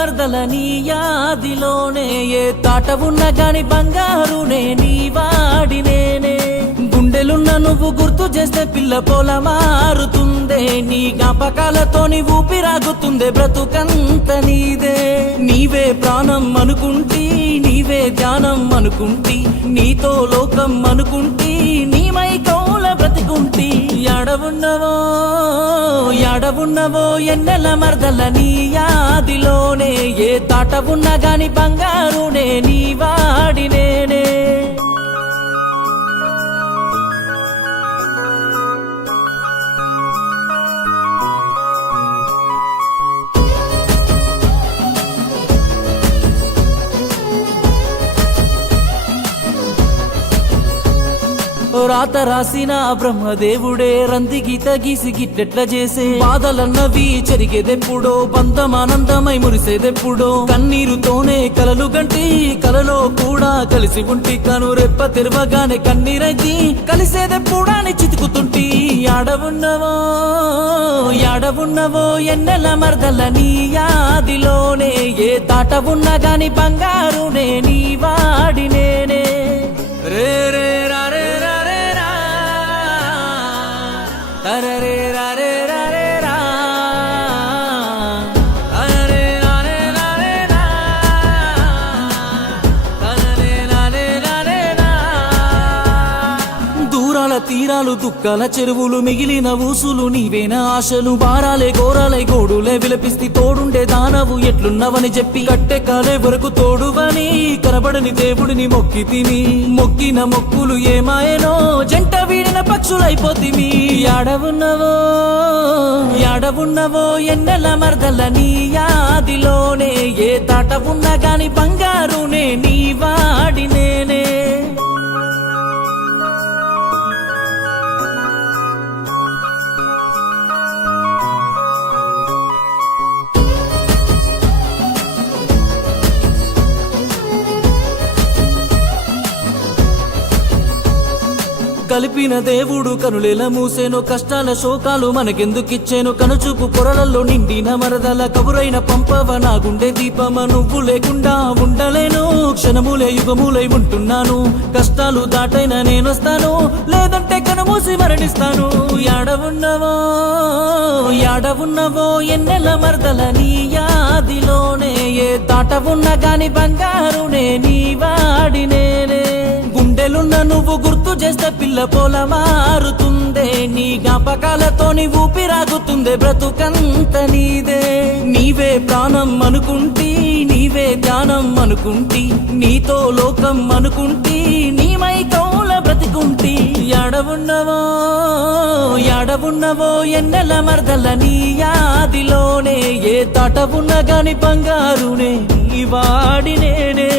మరదల నీ యాదిలోనే ఏ తాట ఉన్న గాని బంగారునే నీ వాడినేనే గుండెలున్న నువ్వు గుర్తు చేస్తే పిల్ల పోల మారుతుందే నీ జ్ఞాపకాలతోని ఊపిరాగుతుందే బ్రతుకంత నీదే నీవే ప్రాణం అనుకుంటీ నీవే ధ్యానం అనుకుంటీ నీతో లోకం అనుకుంటీ నీమై కౌల బ్రతికుంటీ యాడవున్నవో ఎన్నెల మరదల నీ యాదిలోనే ఏ తాట ఉన్న గాని బంగారునే నీ వాడినేనే రాత రాసిన బ్రహ్మదేవుడే రంది గీత గీసి గిట్టెట్ల చేసే బాధలన్నవి చెరిగేదెప్పుడో బంధమానందమై మురిసేదెప్పుడో కన్నీరుతోనే కలలు గంటి కలలో కూడా కలిసి ఉంటి కను రెప్ప తెరవగానే కన్నీరైతి కలిసేదెప్పుడాని చితుకుతుంటి యాడవున్నవో ఎన్నెల మరదల నీ యాదిలోనే ఏ తాట ఉన్న గాని బంగారునే నీ వాడినేనే రే రే రే రే రా రే రా రే రా అరే రే రే రా అరే రే రే రా దూరాల తీరాలు దుఃఖాల చెరువులు మిగిలిన ఊసులు నీవేనా ఆశలు భారాలే ఘోరాలై గోడులే విలపిస్తి తోడుండే దానవు ఎట్లున్నవని చెప్పి కట్టె కాలే వరకు తోడువని కనబడని దేవుడిని మొక్కి తిని మొక్కిన మొక్కులు ఏమాయనో జంట వీడిన పక్షులైపోతిమి యాడవున్నవో ఎన్నెల మరదల నీ యాదిలోనే ఏ తాట ఉన్న గాని బంగారునే నీ వాడినేనే కలిపిన దేవుడు కనులేల మూసేను కష్టాల శోకాలు మనకెందుకిచ్చేను కనుచూపు పొరలలో నిండిన మరదల కబురైన పంపవ నా గుండె దీపమ నువ్వు లేకుండా ఉండలేను క్షణములే యుగములై ఉంటున్నాను కష్టాలు దాటైనా నేనొస్తాను లేదంటే కనుమూసి మరణిస్తాను యాడవున్నవో ఎన్నెల మరదల నీ యాదిలోనే ఏ తాట ఉన్న గాని బంగారునే నీ వాడినేనే గుండెలున్న నువ్వు గుర్తు చేస్తే పిల్ల పోల మారుతుందే నీ జ్ఞాపకాలతోని ఊపిరాగుతుందే బ్రతుకంత నీదే నీవే ప్రాణం అనుకుంటీ నీవే ధ్యానం అనుకుంటీ నీతో లోకం అనుకుంటీ నీమై కౌల బ్రతికుంటీ యాడవున్నవో ఎన్నెల మరదల నీ యాదిలోనే ఏ తాట ఉన్న గాని బంగారునే నీ వాడినేనే